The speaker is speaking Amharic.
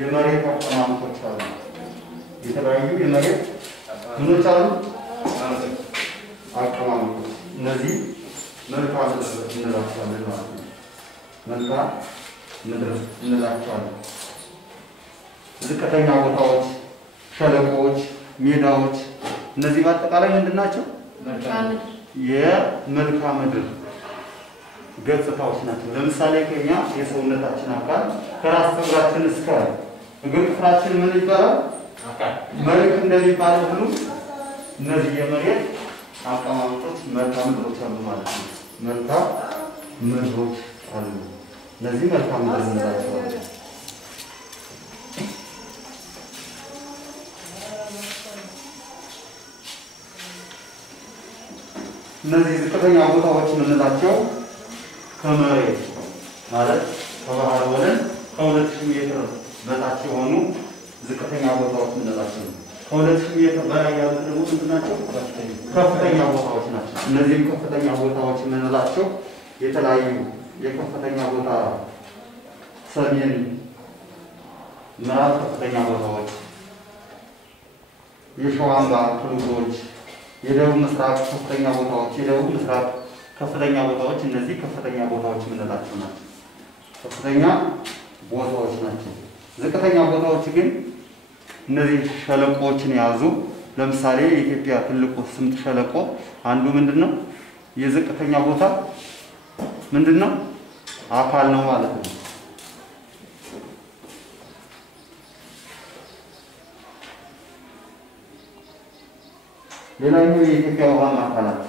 የመሬት አቀማመጦች አሉ። የተለያዩ የመሬት ምኖች አሉ አቀማመጦች እነዚህ መልክዓ ምድር እንላቸዋለን ማለት ነው። መልክዓ ምድር እንላቸዋለን። ዝቅተኛ ቦታዎች፣ ሸለቆዎች፣ ሜዳዎች እነዚህ በአጠቃላይ ምንድን ናቸው? የመልክዓ ምድር ገጽታዎች ናቸው። ለምሳሌ ከኛ የሰውነታችን አካል ከራስ ፀጉራችን እስከ እግር ጥፍራችን ምን ይባላል? መሬት እንደሚባለው ሁሉ እነዚህ የመሬት አቀማመጦች መልክዓ ምድሮች አሉ ማለት ነው። መልክዓ ምድሮች አሉ። እነዚህ መልክዓ ምድር እንላቸዋለን። እነዚህ ዝቅተኛ ቦታዎች የምንላቸው ከመሬት ማለት ከባህር ወለል ከ2000 ሜትር በታች የሆኑ ዝቅተኛ ቦታዎች እንላቸው ነው። ከ2000 ሜትር በላይ ያሉት ደግሞ ምንድን ናቸው? ከፍተኛ ቦታዎች ናቸው። እነዚህም ከፍተኛ ቦታዎች የምንላቸው የተለያዩ የከፍተኛ ቦታ ሰሜን ምዕራብ ከፍተኛ ቦታዎች፣ የሸዋማ ክልሎች፣ የደቡብ ምስራቅ ከፍተኛ ቦታዎች፣ የደቡብ ምስራቅ ከፍተኛ ቦታዎች እነዚህ ከፍተኛ ቦታዎች የምንላቸው ናቸው። ከፍተኛ ቦታዎች ናቸው። ዝቅተኛ ቦታዎች ግን እነዚህ ሸለቆዎችን የያዙ ለምሳሌ የኢትዮጵያ ትልቁ ስምጥ ሸለቆ አንዱ ምንድነው? የዝቅተኛ ቦታ ምንድነው? አካል ነው ማለት ነው። ሌላኛው የኢትዮጵያ ውሃማ አካላት